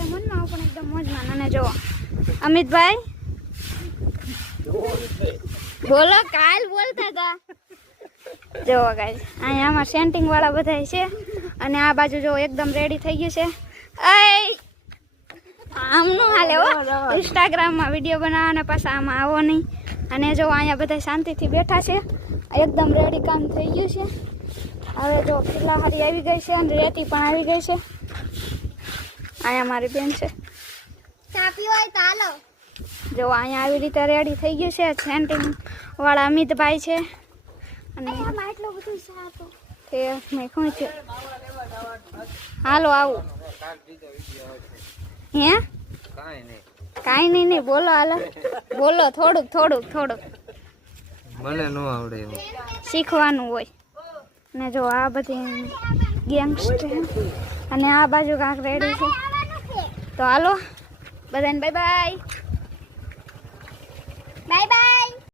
મનમાં પણ એકદમ મોજમાં. અને જો અમિતભાઈ? બોલો, કાલ બોલતા હતા. જો ગાઈસ અહીંયા આમાં સેન્ટિંગ વાળા બધા છે. અને આ બાજુ જો એકદમ રેડી થઈ ગયું છે. આમનું હાલે ઇન્સ્ટાગ્રામમાં વીડિયો બનાવવાના પાછા આમાં આવો નહીં. અને જો અહીંયા બધા શાંતિથી બેઠા છે. એકદમ રેડી કામ થઈ ગયું છે. હવે જો કિલ્લા હારી આવી ગઈ છે અને રેતી પણ આવી ગઈ છે. અહીંયા મારી બેન છે. ચા પીવો હોય તો હાલો. જો અહીંયા આવી રીતે રેડી થઈ ગયું છે. સેન્ટિંગ વાળા અમિતભાઈ છે. અને તો. મેં કહું છે? હાલો આવું. હે? કાંઈ નહીં નહીં બોલો હાલો. બોલો થોડુંક થોડુંક થોડુંક. મને ન આવડે શીખવાનું હોય. ને જો આ બધી ગેંગસ્ટર અને આ બાજુ કાંક રેડી છે. તો હાલો બધાને બાય બાય